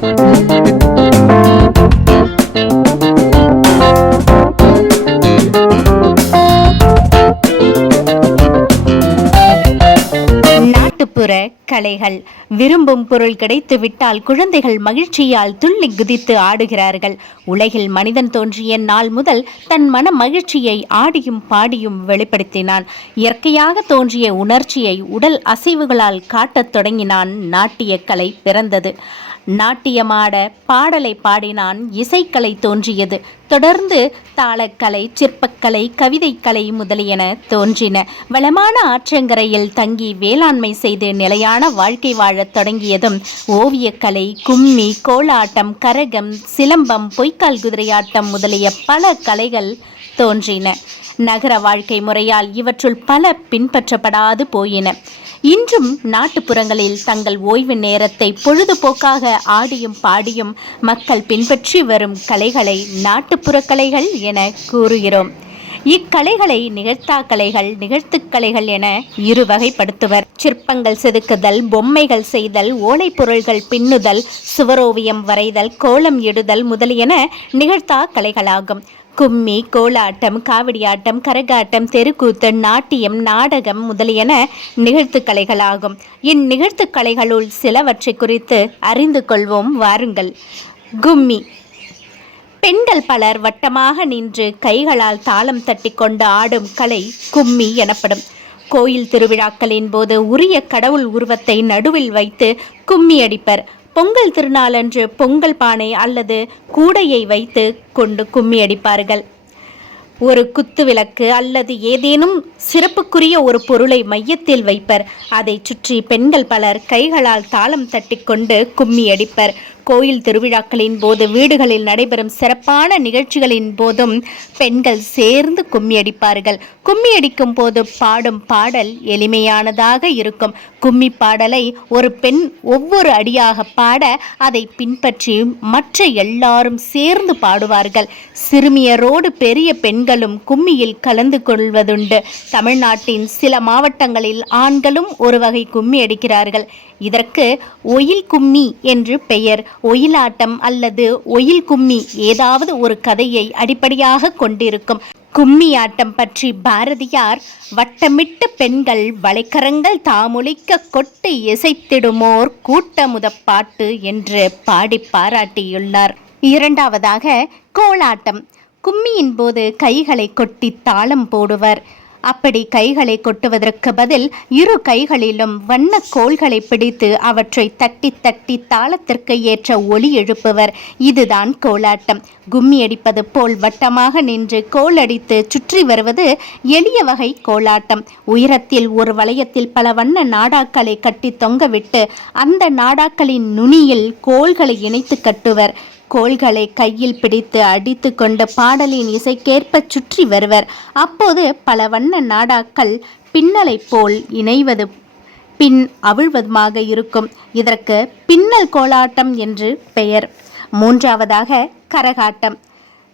நாட்டுப்புற கலைகள். விரும்பும் பொருள் கிடைத்து விட்டால் குழந்தைகள் மகிழ்ச்சியால் துள்ளி குதித்து ஆடுகிறார்கள். உலகில் மனிதன் தோன்றிய நாள் முதல் தன் மன மகிழ்ச்சியை ஆடியும் பாடியும் வெளிப்படுத்தினான். இயற்கையாக தோன்றிய உணர்ச்சியை உடல் அசைவுகளால் காட்டத் தொடங்கினான். நாட்டிய கலை பிறந்தது. நாட்டியமாட பாடலை பாடினான். இசைக்கலை தோன்றியது. தொடர்ந்து தாளக்கலை, சிற்பக்கலை, கவிதைக்கலை முதலியன தோன்றின. வளமான ஆற்றங்கரையில் தங்கி வேளாண்மை செய்து நிலையான வாழ்க்கை வாழத் தொடங்கியதும் ஓவியக்கலை, கும்மி, கோலாட்டம், கரகம், சிலம்பம், பொய்க்கால் குதிரையாட்டம் முதலிய பல கலைகள் தோன்றின. நகர வாழ்க்கை முறையால் இவற்றுள் பல பின்பற்றப்படாது போயின. இன்றும் நாட்டுப்புறங்களில் தங்கள் ஓய்வு நேரத்தை பொழுதுபோக்காக ஆடியும் பாடியும் மக்கள் பின்பற்றி வரும் கலைகளை நாட்டுப்புற கலைகள் என கூறுகிறோம். இக்கலைகளை நிகழ்த்தா கலைகள், நிகழ்த்துக்கலைகள் என இரு வகைப்படுத்துவர். சிற்பங்கள் செதுக்குதல், பொம்மைகள் செய்தல், ஓலைப் பொருள்கள் பின்னுதல், சுவரோவியம் வரைதல், கோலம் இடுதல் முதலியன நிகழ்த்தா கலைகளாகும். கும்மி, கோலாட்டம், காவடியாட்டம், கரகாட்டம், தெருக்கூத்து, நாட்டியம், நாடகம் முதலியன நிகழ்த்து கலைகளாகும். இந்நிகழ்த்து கலைகளுள் சிலவற்றை குறித்து அறிந்து கொள்வோம் வாருங்கள். கும்மி. பெண்கள் பலர் வட்டமாக நின்று கைகளால் தாளம் தட்டி கொண்டு ஆடும் கலை கும்மி எனப்படும். கோயில் திருவிழாக்களின் போது உரிய கடவுள் உருவத்தை நடுவில் வைத்து கும்மி அடிப்பர். பொங்கல் திருநாளன்று பொங்கல் பானை அல்லது கூடையை வைத்து கொண்டு கும்மி அடிப்பார்கள். ஒரு குத்து விளக்கு அல்லது ஏதேனும் சிறப்புக்குரிய ஒரு பொருளை மையத்தில் வைப்பர். அதை சுற்றி பெண்கள் பலர் கைகளால் தாளம் தட்டி கொண்டு கும்மி அடிப்பர். கோயில் திருவிழாக்களின் போது, வீடுகளில் நடைபெறும் சிறப்பான நிகழ்ச்சிகளின் போதும் பெண்கள் சேர்ந்து கும்மி அடிப்பார்கள். கும்மி அடிக்கும் போது பாடும் பாடல் எளிமையானதாக இருக்கும். கும்மி பாடலை ஒரு பெண் ஒவ்வொரு அடியாக பாட அதை பின்பற்றி மற்ற எல்லாரும் சேர்ந்து பாடுவார்கள். சிறுமியரோடு பெரிய பெண்களும் கும்மியில் கலந்து கொள்வதுண்டு. தமிழ்நாட்டின் சில மாவட்டங்களில் ஆண்களும் ஒரு வகை கும்மி அடிக்கிறார்கள். இதற்கு ஒயில் கும்மி என்று பெயர். ஒயிலாட்டம் அல்லது ஒயில் கும்மி ஏதாவது ஒரு கதையை அடிப்படையாக கொண்டிருக்கும். கும்மி ஆட்டம் பற்றி பாரதியார், வட்டமிட்டு பெண்கள் வளைக்கரங்கள் தாமொலிக்க கொட்டு இசைத்திடுமோர் கூட்டமுதப்பாட்டு என்று பாடி பாராட்டியுள்ளார். இரண்டாவதாக கோலாட்டம். கும்மியின் போது கைகளை கொட்டி தாளம் போடுவர். அப்படி கைகளை கொட்டுவதற்கு பதில் இரு கைகளிலும் வண்ண கோல்களை பிடித்து அவற்றை தட்டி தட்டி தாளத்திற்கு ஏற்ற ஒலி எழுப்புவர். இதுதான் கோலாட்டம். கும்மி அடிப்பது போல் வட்டமாக நின்று கோல் அடித்து சுற்றி வருவது எளிய வகை கோலாட்டம். உயரத்தில் ஒரு வளையத்தில் பல வண்ண நாடாக்களை கட்டி தொங்கவிட்டு அந்த நாடாக்களின் நுனியில் கோல்களை இணைத்து கட்டுவர். கோல்களை கையில் பிடித்து அடித்து கொண்டு பாடலின் இசைக்கேற்ப சுற்றி வருவர். அப்போது பல வண்ண நாடாக்கள் பின்னலை போல் இணைவது பின் அவிழ்வதுமாக இருக்கும். இதற்கு பின்னல் கோலாட்டம் என்று பெயர். மூன்றாவதாக கரகாட்டம்.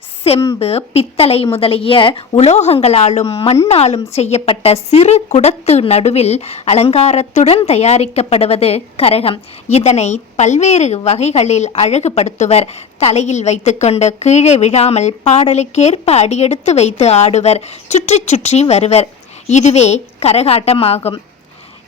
செம்பு, பித்தளை முதலிய உலோகங்களாலும் மண்ணாலும் செய்யப்பட்ட சிறு குடத்து நடுவில் அலங்காரத்துடன் தயாரிக்கப்படுவது கரகம். இதனை பல்வேறு வகைகளில் அழகுபடுத்துவர். தலையில் வைத்துக்கொண்டு கீழே விழாமல் பாடலுக்கேற்ப அடியெடுத்து வைத்து ஆடுவர். சுற்றி சுற்றி வருவர். இதுவே கரகாட்டம் ஆகும்.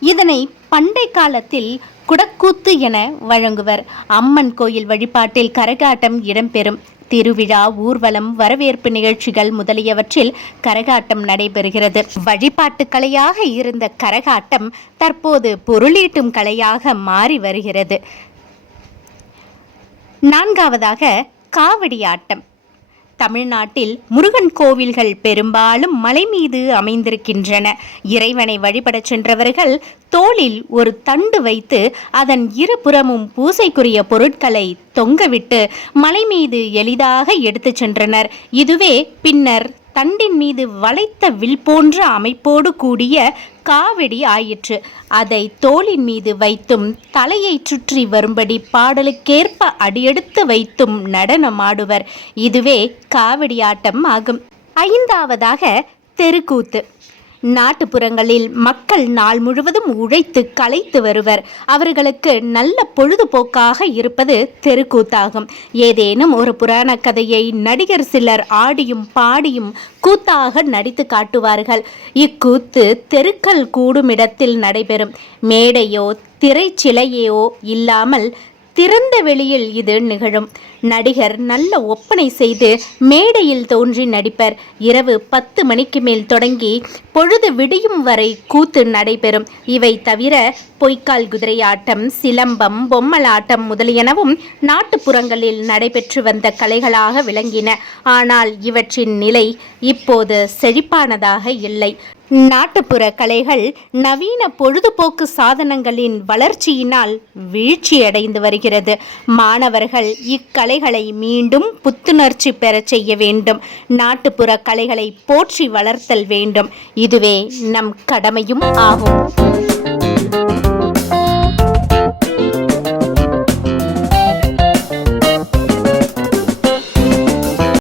இதனை பண்டை காலத்தில் குடக்கூத்து என வழங்குவர். அம்மன் கோயில் வழிபாட்டில் கரகாட்டம் இடம்பெறும். திருவிழா, ஊர்வலம், வரவேற்பு நிகழ்ச்சிகள் முதலியவற்றில் கரகாட்டம் நடைபெறுகிறது. வழிபாட்டு கலையாக இருந்த கரகாட்டம் தற்போது பொருளீட்டும் கலையாக மாறி வருகிறது. நான்காவதாக காவடி ஆட்டம். தமிழ்நாட்டில் முருகன் கோவில்கள் பெரும்பாலும் மலை மீது அமைந்திருக்கின்றன. இறைவனை வழிபடச் சென்றவர்கள் தோளில் ஒரு தண்டு வைத்து அதன் இருபுறமும் பூசைக்குரிய பொருட்களை தொங்கவிட்டு மலை மீது எளிதாக எடுத்துச் சென்றனர். இதுவே பின்னர் தண்டின் மீது வளைத்த வில் போன்ற அமைப்போடு கூடிய காவடி ஆயிற்று. அதை தோளின் மீது வைத்தும் தலையை சுற்றி வரும்படி பாடலுக்கேற்ப அடியெடுத்து வைத்தும் நடனமாடுவர். இதுவே காவடி ஆட்டம் ஆகும். ஐந்தாவதாக தெருக்கூத்து. நாட்டுப்புறங்களில் மக்கள் நாள் முழுவதும் உழைத்து களைத்து வருவர். அவர்களுக்கு நல்ல பொழுதுபோக்காக இருப்பது தெருக்கூத்தாகும். ஏதேனும் ஒரு புராண கதையை நடிகர் சிலர் ஆடியும் பாடியும் கூத்தாக நடித்து காட்டுவார்கள். இக்கூத்து தெருக்கள் கூடும் இடத்தில் நடைபெறும். மேடையோ திரைச்சிலையோ இல்லாமல் திறந்த வெளியில் இது நிகழும். நடிகர் நல்ல ஒப்பனை செய்து மேடையில் தோன்றி நடிப்பர். இரவு 10 மணிக்கு மேல் தொடங்கி பொழுது விடியும் வரை கூத்து நடைபெறும். இவை தவிர பொய்க்கால் குதிரையாட்டம், சிலம்பம், பொம்மலாட்டம் முதலியனவும் நாட்டுப்புறங்களில் நடைபெற்று வந்த கலைகளாக விளங்கின. ஆனால் இவற்றின் நிலை இப்போது செழிப்பானதாக இல்லை. நாட்டுப்புற கலைகள் நவீன பொழுதுபோக்கு சாதனங்களின் வளர்ச்சியினால் வீழ்ச்சியடைந்து வருகிறது. மாணவர்கள் இக்கலைகளை மீண்டும் புத்துணர்ச்சி பெறச் செய்ய வேண்டும். நாட்டுப்புற கலைகளை போற்றி வளர்த்தல் வேண்டும். இதுவே நம் கடமையும் ஆகும்.